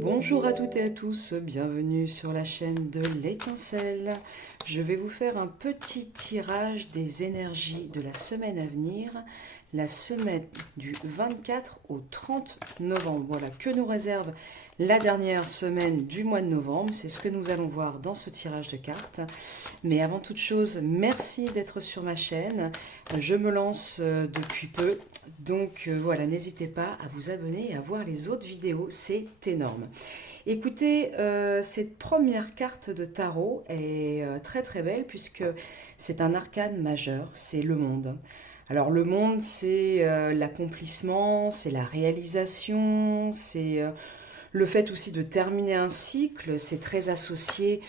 Bonjour à toutes et à tous, bienvenue sur la chaîne de l'étincelle. Je vais vous faire un petit tirage des énergies de la semaine à venir, la semaine du 24 au 30 novembre. Voilà, que nous réserve la dernière semaine du mois de novembre, c'est ce que nous allons voir dans ce tirage de cartes. Mais avant toute chose, merci d'être sur ma chaîne. Je me lance depuis peu, donc voilà, n'hésitez pas à vous abonner et à voir les autres vidéos, c'est énorme. Écoutez, cette première carte de tarot est très très belle puisque c'est un arcane majeur, c'est le monde. Alors le monde, c'est l'accomplissement, c'est la réalisation, c'est le fait aussi de terminer un cycle, c'est très associé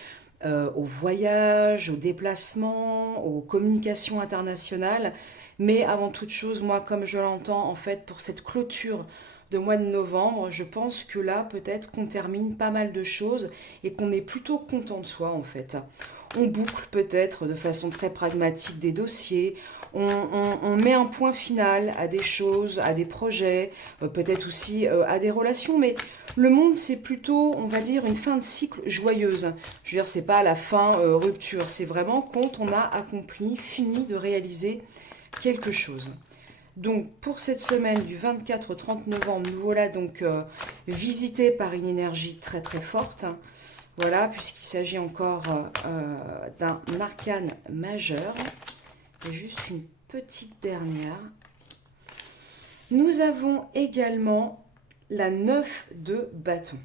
au voyage, au déplacement, aux communications internationales. Mais avant toute chose, moi, comme je l'entends, en fait, pour cette clôture de mois de novembre, je pense que là, peut-être qu'on termine pas mal de choses et qu'on est plutôt content de soi, en fait. On boucle peut-être de façon très pragmatique des dossiers, on met un point final à des choses, à des projets, peut-être aussi à des relations, mais le monde, c'est plutôt, on va dire, une fin de cycle joyeuse. Je veux dire, c'est pas la fin rupture, c'est vraiment quand on a accompli, fini de réaliser quelque chose. Donc, pour cette semaine du 24 au 30 novembre, nous voilà donc visités par une énergie très très forte. Voilà, puisqu'il s'agit encore d'un arcane majeur. Et juste une petite dernière. Nous avons également la 9 de bâton.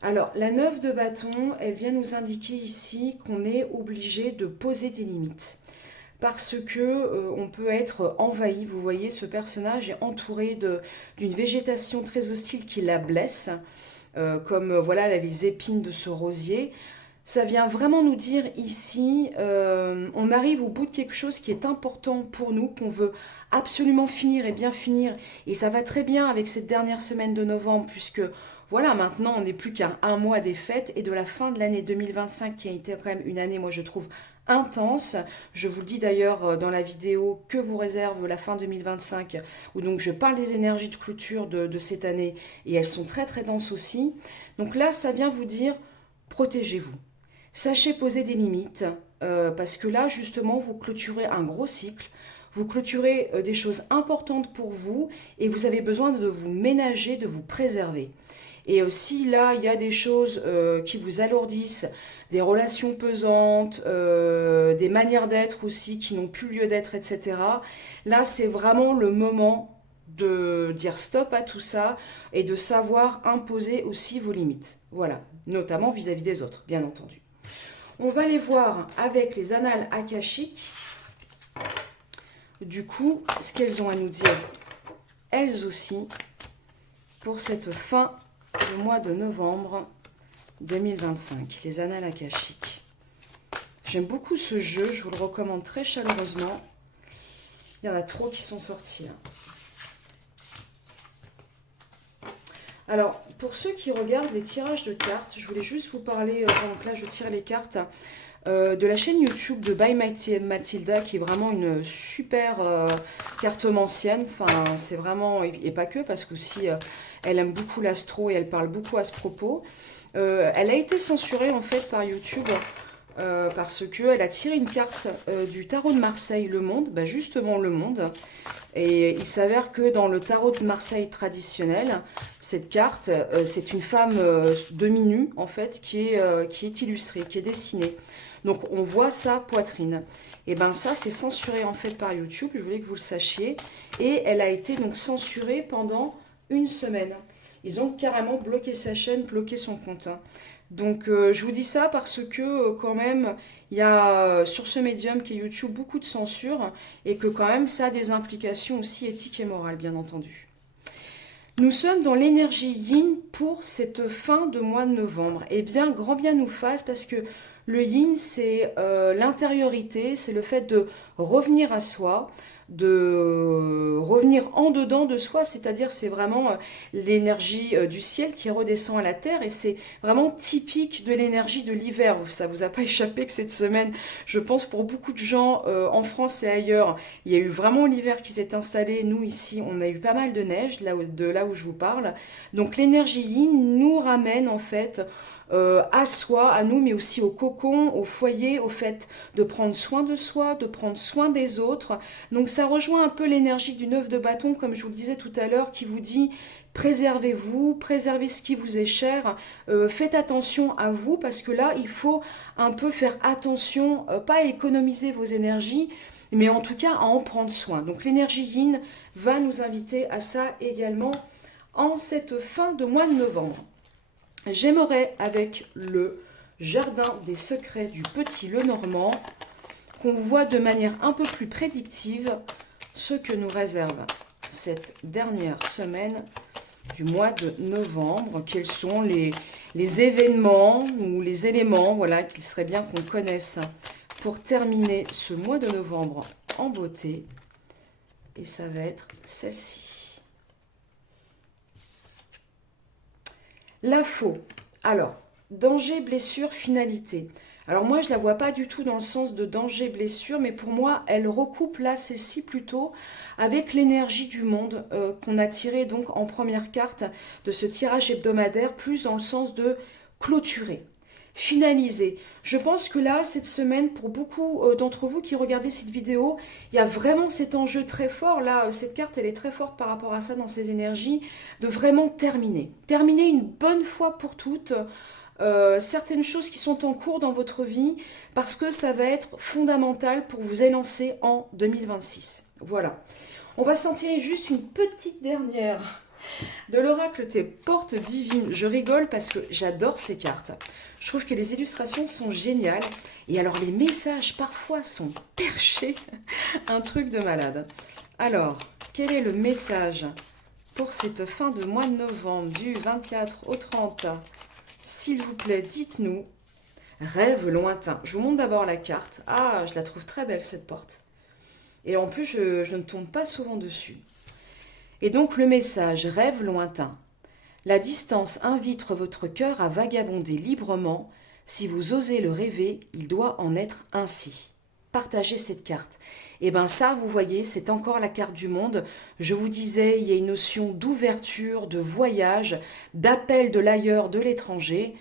Alors, la 9 de bâton, elle vient nous indiquer ici qu'on est obligé de poser des limites. Parce que on peut être envahi. Vous voyez, ce personnage est entouré d'une végétation très hostile qui la blesse. Comme voilà là, les épines de ce rosier. Ça vient vraiment nous dire ici, on arrive au bout de quelque chose qui est important pour nous, qu'on veut absolument finir et bien finir. Et ça va très bien avec cette dernière semaine de novembre, puisque voilà, maintenant on n'est plus qu'à un mois des fêtes et de la fin de l'année 2025, qui a été quand même une année, moi je trouve, intense. Je vous le dis d'ailleurs dans la vidéo que vous réserve la fin 2025, où donc je parle des énergies de clôture de cette année, et elles sont très très denses aussi. Donc là, ça vient vous dire, protégez-vous. Sachez poser des limites, parce que là, justement, vous clôturez un gros cycle, vous clôturez des choses importantes pour vous, et vous avez besoin de vous ménager, de vous préserver. Et si là, il y a des choses qui vous alourdissent, des relations pesantes, des manières d'être aussi qui n'ont plus lieu d'être, etc., là, c'est vraiment le moment de dire stop à tout ça et de savoir imposer aussi vos limites. Voilà, notamment vis-à-vis des autres, bien entendu. On va les voir avec les annales akashiques. Du coup, ce qu'elles ont à nous dire, elles aussi, pour cette fin du mois de novembre 2025, les annales akashiques. J'aime beaucoup ce jeu, je vous le recommande très chaleureusement. Il y en a trop qui sont sortis. Alors, pour ceux qui regardent les tirages de cartes, je voulais juste vous parler, pendant que là je tire les cartes, de la chaîne YouTube de By Mathilda, qui est vraiment une super cartomancienne. Enfin, c'est vraiment, et pas que, parce qu'aussi elle aime beaucoup l'astro et elle parle beaucoup à ce propos. Elle a été censurée en fait par YouTube parce qu'elle a tiré une carte du tarot de Marseille, le monde, bah justement le monde. Et il s'avère que dans le tarot de Marseille traditionnel, cette carte, c'est une femme demi-nue en fait qui est illustrée, qui est dessinée. Donc on voit sa poitrine. Et ben ça c'est censuré en fait par YouTube, je voulais que vous le sachiez. Et elle a été donc censurée pendant une semaine. Ils ont carrément bloqué sa chaîne, bloqué son compte. Donc je vous dis ça parce que quand même, il y a sur ce médium qui est YouTube beaucoup de censure et que quand même ça a des implications aussi éthiques et morales, bien entendu. Nous sommes dans l'énergie yin pour cette fin de mois de novembre. Eh bien, grand bien nous fasse parce que le yin, c'est l'intériorité, c'est le fait de revenir à soi, de revenir en dedans de soi, c'est-à-dire c'est vraiment l'énergie du ciel qui redescend à la terre et c'est vraiment typique de l'énergie de l'hiver. Ça vous a pas échappé que cette semaine, je pense pour beaucoup de gens en France et ailleurs, il y a eu vraiment l'hiver qui s'est installé. Nous ici, on a eu pas mal de neige de là où je vous parle. Donc l'énergie yin nous ramène en fait à soi, à nous, mais aussi au cocon, au foyer, au fait de prendre soin de soi, de prendre soin des autres. Donc ça rejoint un peu l'énergie du 9 de bâton, comme je vous le disais tout à l'heure, qui vous dit préservez-vous, préservez ce qui vous est cher, faites attention à vous, parce que là, il faut un peu faire attention, pas à économiser vos énergies, mais en tout cas à en prendre soin. Donc l'énergie yin va nous inviter à ça également en cette fin de mois de novembre. J'aimerais, avec le jardin des secrets du Petit Lenormand, qu'on voit de manière un peu plus prédictive ce que nous réserve cette dernière semaine du mois de novembre. Quels sont les événements ou les éléments, voilà, qu'il serait bien qu'on connaisse pour terminer ce mois de novembre en beauté. Et ça va être celle-ci. L'info. Alors, danger, blessure, finalité. Alors moi, je ne la vois pas du tout dans le sens de danger, blessure, mais pour moi, elle recoupe là, celle-ci plutôt, avec l'énergie du monde qu'on a tiré donc en première carte de ce tirage hebdomadaire, plus dans le sens de clôturer, finaliser. Je pense que là, cette semaine, pour beaucoup d'entre vous qui regardez cette vidéo, il y a vraiment cet enjeu très fort. Là, cette carte, elle est très forte par rapport à ça dans ses énergies, de vraiment terminer. Terminer une bonne fois pour toutes certaines choses qui sont en cours dans votre vie, parce que ça va être fondamental pour vous élancer en 2026. Voilà. On va s'en tirer juste une petite dernière de l'oracle des portes divines. Je rigole parce que j'adore ces cartes. Je trouve que les illustrations sont géniales. Et alors les messages parfois sont perchés. Un truc de malade. Alors, quel est le message pour cette fin de mois de novembre du 24 au 30 ? S'il vous plaît, dites-nous. Rêve lointain. Je vous montre d'abord la carte. Ah, je la trouve très belle cette porte. Et en plus, je ne tombe pas souvent dessus. Et donc le message, rêve lointain. La distance invite votre cœur à vagabonder librement. Si vous osez le rêver, il doit en être ainsi. Partagez cette carte. Et bien ça, vous voyez, c'est encore la carte du monde. Je vous disais, il y a une notion d'ouverture, de voyage, d'appel de l'ailleurs, de l'étranger.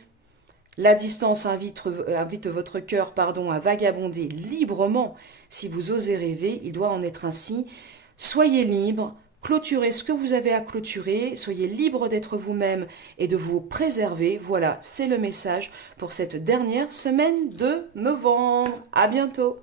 La distance invite votre cœur à vagabonder librement. Si vous osez rêver, il doit en être ainsi. Soyez libre. Clôturez ce que vous avez à clôturer, soyez libre d'être vous-même et de vous préserver. Voilà, c'est le message pour cette dernière semaine de novembre. À bientôt.